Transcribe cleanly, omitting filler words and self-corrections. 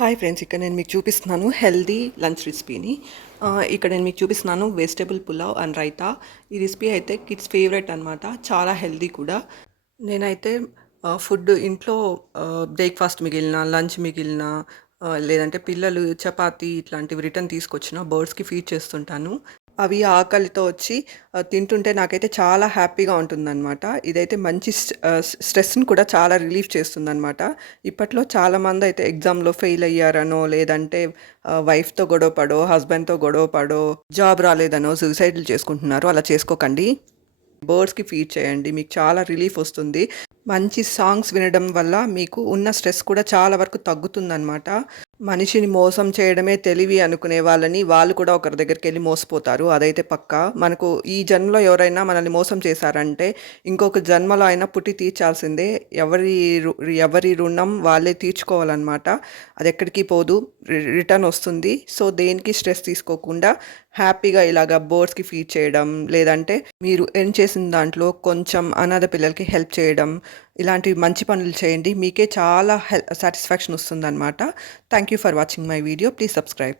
Hi friends, ఇక్కడ నేను మీకు చూపిస్తున్నాను హెల్దీ లంచ్ రెసిపీని. ఇక్కడ నేను మీకు చూపిస్తున్నాను వెజిటబుల్ పులావ్ అండ్ రైతా. ఈ రెసిపీ అయితే కిడ్స్ ఫేవరెట్ అనమాట, చాలా హెల్దీ కూడా. నేనైతే ఫుడ్ ఇంట్లో బ్రేక్ఫాస్ట్ మిగిలిన, లంచ్ మిగిలిన, లేదంటే పిల్లలు చపాతీ ఇట్లాంటివి రిటర్న్ తీసుకొచ్చిన బర్డ్స్కి ఫీడ్ చేస్తుంటాను. అవి ఆకలితో వచ్చి తింటుంటే నాకైతే చాలా హ్యాపీగా ఉంటుందన్నమాట. ఇదైతే మంచి స్ట్రెస్‌ని కూడా చాలా రిలీఫ్ చేస్తుందన్నమాట. ఇప్పట్లో చాలామంది అయితే ఎగ్జామ్‌లో ఫెయిల్ అయ్యారనో, లేదంటే వైఫ్‌తో గొడవ పడో, హస్బెండ్‌తో గొడవ పడో, జాబ్ రాలేదనో సూసైడ్‌లు చేసుకుంటున్నారు. అలా చేసుకోకండి. బర్డ్స్‌కి ఫీడ్ చేయండి. మీకు చాలా రిలీఫ్ వస్తుంది. మంచి సాంగ్స్ వినడం వల్ల మీకు ఉన్న స్ట్రెస్ కూడా చాలా వరకు తగ్గుతుందనమాట. మనిషిని మోసం చేయడమే తెలివి అనుకునే వాళ్ళని, వాళ్ళు కూడా ఒకరి దగ్గరికెళ్ళి మోసపోతారు. అదైతే పక్కా. మనకు ఈ జన్మలో ఎవరైనా మనల్ని మోసం చేశారంటే, ఇంకొక జన్మలో అయినా పుట్టి తీర్చాల్సిందే. ఎవరి రుణం వాళ్ళే తీర్చుకోవాలనమాట. అదెక్కడికి పోదు. రిటర్న్ వస్తుంది. సో, దేనికి స్ట్రెస్ తీసుకోకుండా హ్యాపీగా ఇలాగ బర్డ్స్‌కి ఫీడ్ చేయడం, లేదంటే మీరు ఎర్న్ చేసిన దాంట్లో కొంచెం అనాథ పిల్లలకి హెల్ప్ చేయడం, ఇలాంటి మంచి పనులు చేయండి. మీకే చాలా సాటిస్ఫాక్షన్ వస్తుందన్నమాట. Thank you for watching my video. Please subscribe.